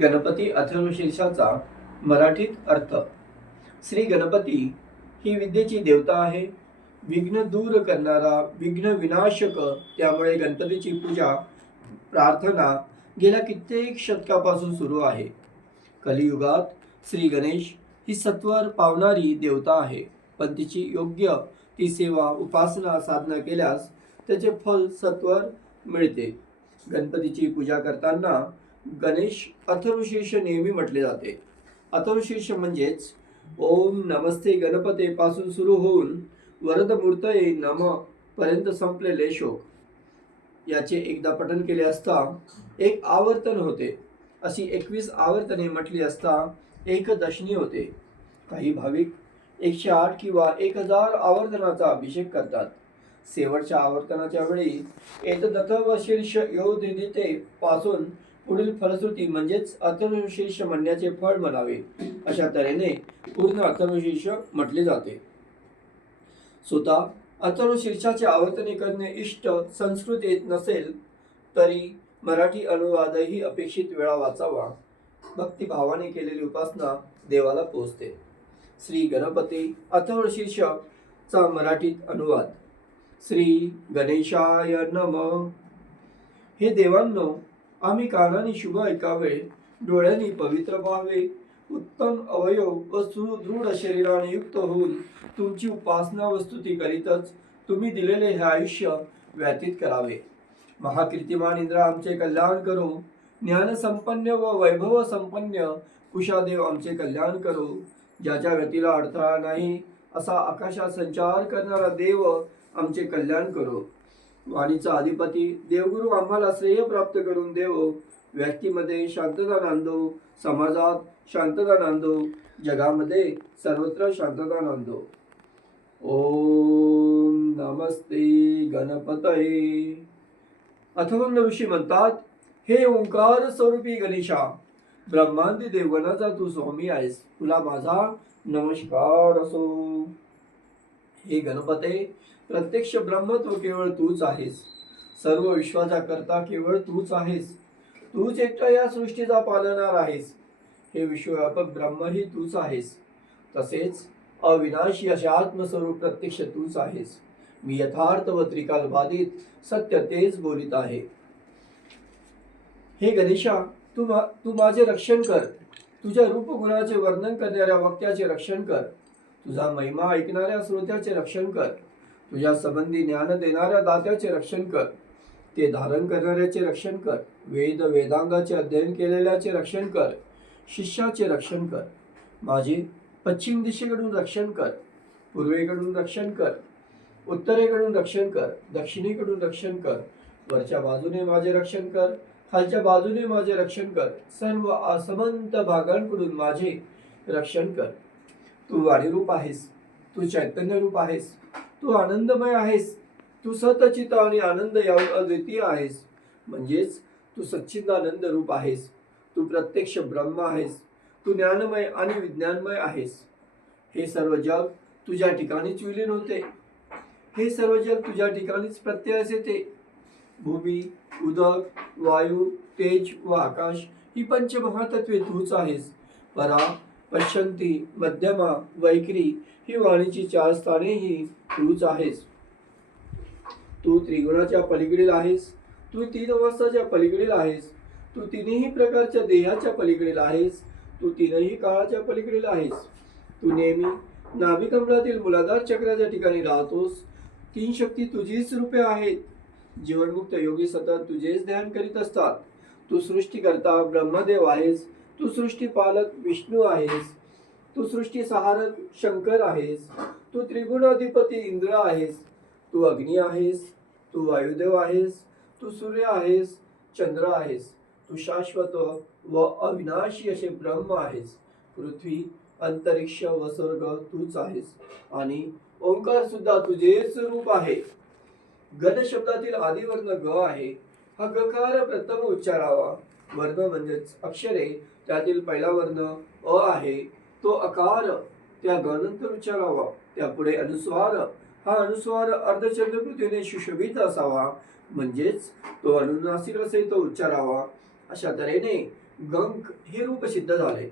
गणपती अथर्वशीर्षाचा मराठीत अर्थ. श्री गणपती ही विद्येची देवता आहे. विघ्न दूर करणारा, विघ्न विनाशक. त्यामुळे गणपतीची पूजा प्रार्थना गेल्या कित्येक शतकापासून सुरू आहे. कलियुगात श्री गणेश ही सत्वर पावणारी देवता आहे, पण तिची योग्य ती सेवा उपासना साधना केल्यास त्याचे फल सत्वर मिळते. गणपतीची पूजा करताना गणेश अथर्वशीर्ष नेहमी म्हटले जाते. अथर्वशीर्ष म्हणजेच ओम नमस्ते गणपते पासून सुरू होऊन वरदमूर्तये नम पर्यंत संपलेले श्लोक. याचे एकदा पठण केले असता एक आवर्तन होते. अशी 21 आवर्तने म्हटली असता एक दशनी होते. काही भाविक 108 किंवा 1000 आवर्तनाचा अभिषेक करतात. शेवटच्या आवर्तनाच्या वेळी एतदथर्वशीर्ष योदिते पासून पुढील फलश्रुती म्हणजेच अथर्वशीर्ष म्हणण्याचे फळ म्हणावे, अशा तऱ्हेने पूर्ण अथर्वशीर्ष म्हटले जाते. स्वतः अथर्वशीर्षाचे आवर्तने करणे इष्ट संस्कृत येत नसेल तरी मराठी अनुवादही अपेक्षित वेळा वाचावा. भक्तिभावाने केलेली उपासना देवाला पोचते. श्री गणपती अथर्वशीर्षाचा मराठीत अनुवाद. श्री गणेशाय नमः. हे देवांनो, आम्ही कानाने शुभ ऐकावे, डोळ्यांनी पवित्र पाहावे, उत्तम अवयव व सुदृढ शरीराने युक्त होऊन तुमची उपासना व स्तुती करीतच तुम्ही दिलेले हे आयुष्य व्यतीत करावे. महाकीर्तिमान इंद्र आमचे कल्याण करो. ज्ञानसंपन्न व वैभव संपन्न कुशादेव आमचे कल्याण करो. ज्याच्या गतीला अडथळा नाही असा आकाशात संचार करणारा देव आमचे कल्याण करो. वाणीचा अधिपती देवगुरु आम्हाला श्रेय प्राप्त करून देवो. व्यक्तीमध्ये शांतता नांदो, समाजात शांतता नांदो, जगामध्ये सर्वत्र शांतता नांदो. ओम नमस्ते गणपतये. अथर्वण ऋषी म्हणतात, हे ओंकार स्वरूपी गणेशा, ब्रह्मांडी देवगणाचा तू स्वामी आहेस. तुला माझा नमस्कार असो. हे गणपते, प्रत्यक्ष ब्रह्मत्व केवळ तूच आहेस. सर्व विश्वाचा करता केवळ तूच आहेस. तूच एकटा या सृष्टीचा पालनार आहेस. हे विश्वव्यापक ब्रह्मही तूच आहेस. तसेच अविनाशी असे आत्मस्वरूप प्रत्यक्ष तूच आहेस. मी यथार्थ व त्रिकाल बाधित सत्य तेच बोलित आहे. हे गणेशा, तू माझे रक्षण कर. तुझ्या रूपगुणाचे वर्णन करणाऱ्या वक्त्याचे रक्षण कर. तुझा महिमा ऐकणाऱ्या श्रोत्याचे रक्षण कर. तुझ्या संबंधी ज्ञान देणाऱ्या दात्याचे रक्षण कर. ते धारण करणाऱ्याचे रक्षण कर. वेद वेदांगाचे अध्ययन केलेल्याचे रक्षण कर. शिष्याचे रक्षण कर. माझे पश्चिम दिशेकडून रक्षण कर. पूर्वेकडून रक्षण कर. उत्तरेकडून रक्षण कर. दक्षिणेकडून रक्षण कर. वरच्या बाजूने माझे रक्षण कर. खालच्या बाजूने माझे रक्षण कर. सर्व असमंत भागांकडून माझे रक्षण कर. तू वाणीरूप आहेस. तू चैतन्य रूप आहेस. तू आनंदमय आहेस. तू सतचित आणि आनंद याहून अद्वितीय आहेस. म्हणजेच तू सच्चिदानंद रूप आहेस. तू प्रत्यक्ष ब्रह्म आहेस. तू ज्ञानमय आणि विज्ञानमय आहेस. हे सर्व जग तुझ्या ठिकाणीच विलीन होते. हे सर्व जग तुझ्या ठिकाणीच प्रत्ययास येते. भूमी, उदक, वायू, तेज व आकाश ही पंचमहातत्वे तूच आहेस. परा, पश्चंती, मध्यमा, वैखरी ही वाणीची 4 स्थानेही तूच आहेस. तू त्रिगुणाच्या पलीकडील आहेस. तू 3 अवस्थाच्या पलीकडील आहेस. तू तिन्ही प्रकारच्या देहाच्या पलीकडील आहेस. तू तीनही काळाच्या पलीकडील आहेस. तू नेहमी नाभिकमलातील मूलाधार चक्राच्या ठिकाणी राहतोस. 3 शक्ती तुझीच रूपे आहेत. जीवनमुक्त योगी सतत तुझेच ध्यान करीत असतात. तू सृष्टीकर्ता ब्रह्मदेव आहेस. तू सृष्टीपालक विष्णू आहेस. तू सृष्टीसंहारक शंकर आहेस. तू त्रिगुणाधिपती इंद्र आहेस. तू अग्नी आहेस. तू वायुदेव आहेस. तू सूर्य आहेस. चंद्र आहेस. तू शाश्वत व अविनाशी असे ब्रह्म आहेस. पृथ्वी, अंतरिक्ष व स्वर्ग तूच आहेस. आणि ओंकार सुद्धा तुझेच रूप आहे. गण शब्दातील आदिवर्ण ग आहे. हा गकार प्रथम उच्चारावा. वर्ण म्हणजेच अक्षरे. त्यातील पहिला वर्ण अ आहे. तो अकार त्या गनंतर उच्चारावा. त्यापुढे अनुस्वार. हा अनुस्वार अर्धचंद्रकृतीने सुशोभित असावा. म्हणजेच तो अनुनासिक असे तो उच्चारावा. अशा तऱ्हेने गंक हे रूप सिद्ध झाले.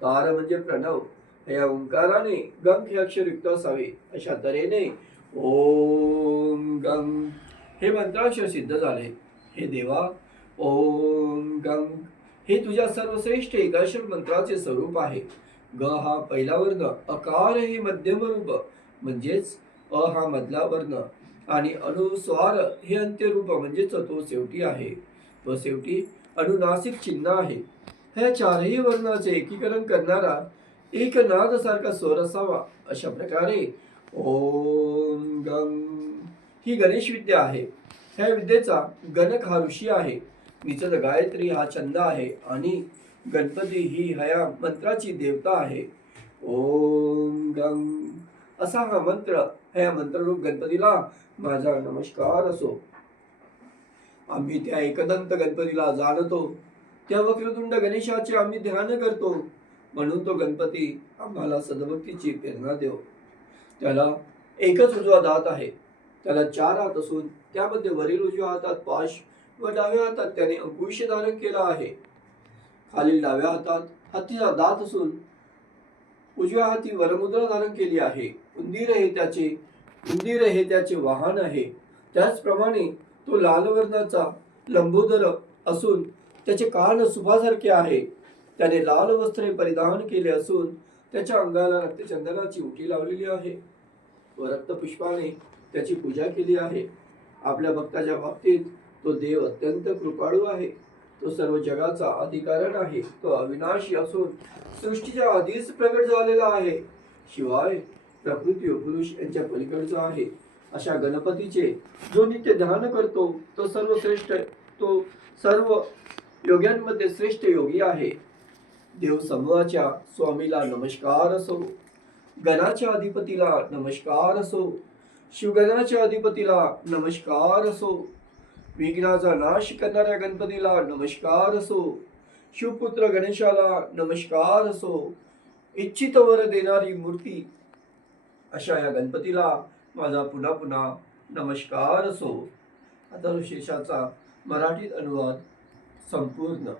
तार म्हणजे प्रणव, या ओंकाराने गंक हे अक्षर युक्त असावे. अशा तऱ्हेने ओम गंग हे मंत्राक्षर सिद्ध झाले. हे देवा, ओम गंग हे तुझ्या सर्वश्रेष्ठ एकाक्षर मंत्राचे स्वरूप आहे. ग हा पहिला वर्ण, अकार हे मध्यम रूप म्हणजेच अ हा मधला वर्ण आणि अनुस्वार हे अंत्यरूप म्हणजेच तो शेवटी आहे. व शेवटी अनुनासिक चिन्ह आहे. ह्या चारही वर्णाचे एकीकरण करणारा एक नाद सारखा स्वर असावा. अशा प्रकारे ओम गंग ही गणेश विद्या आहे. ह्या विद्येचा गणक हा ऋषी आहे. निचल गायत्री हा छंद आहे आणि गणपती ही ह्या मंत्राची देवता आहे. ओम गंग असा हा मंत्र, ह्या मंत्ररूप गणपतीला माझा नमस्कार असो. आम्ही त्या एकदंत गणपतीला जाणतो, त्या वक्रतुंड गणेशाचे आम्ही ध्यान करतो, म्हणून तो गणपती आम्हाला सद्भक्तीची प्रेरणा देव. त्याला एकच उजवा दात आहे. त्याला 4 हात असून त्यामध्ये वरील उजव्या हातात पाश व डाव्या हातात त्याने अंकुश धारण केला आहे. खालील डाव्या हातात हत्तीचा दात असून उजव्या हाती वरमुद्रा धारण केली आहे. उंदीर हे त्याचे वाहन आहे. त्याचप्रमाणे तो लाल वर्णाचा लंबोदर असून त्याचे कान सुभासारखे आहे. त्याने लाल वस्त्रे परिधान केले असून त्याच्या अंगाला रक्तचंदनाची उटी लावलेली आहे व रक्तपुष्पाने त्याची पूजा केली आहे. आपल्या भक्ताच्या बाबतीत तो देव अत्यंत कृपाळू आहे. तो सर्व जगाचा अधिकारण आहे. तो अविनाशी असून सृष्टीच्या आधीच प्रगट झालेला आहे. शिवाय प्रकृती व पुरुष यांच्या पलीकडचा आहे. अशा गणपतीचे जो नित्य ध्यान करतो तो सर्व योग्यांमध्ये श्रेष्ठ योगी आहे. देव समूहाच्या स्वामीला नमस्कार असो. गणाच्या अधिपतीला नमस्कार असो. शिवगणाच्या अधिपतीला नमस्कार असो. विघ्नाचा नाश करणाऱ्या गणपतीला नमस्कार असो. शिवपुत्र गणेशाला नमस्कार असो. इच्छित वर देणारी मूर्ती अशा या गणपतीला माझा पुन्हा पुन्हा नमस्कार असो. आता शीर्षाचा मराठीत अनुवाद संपूर्ण.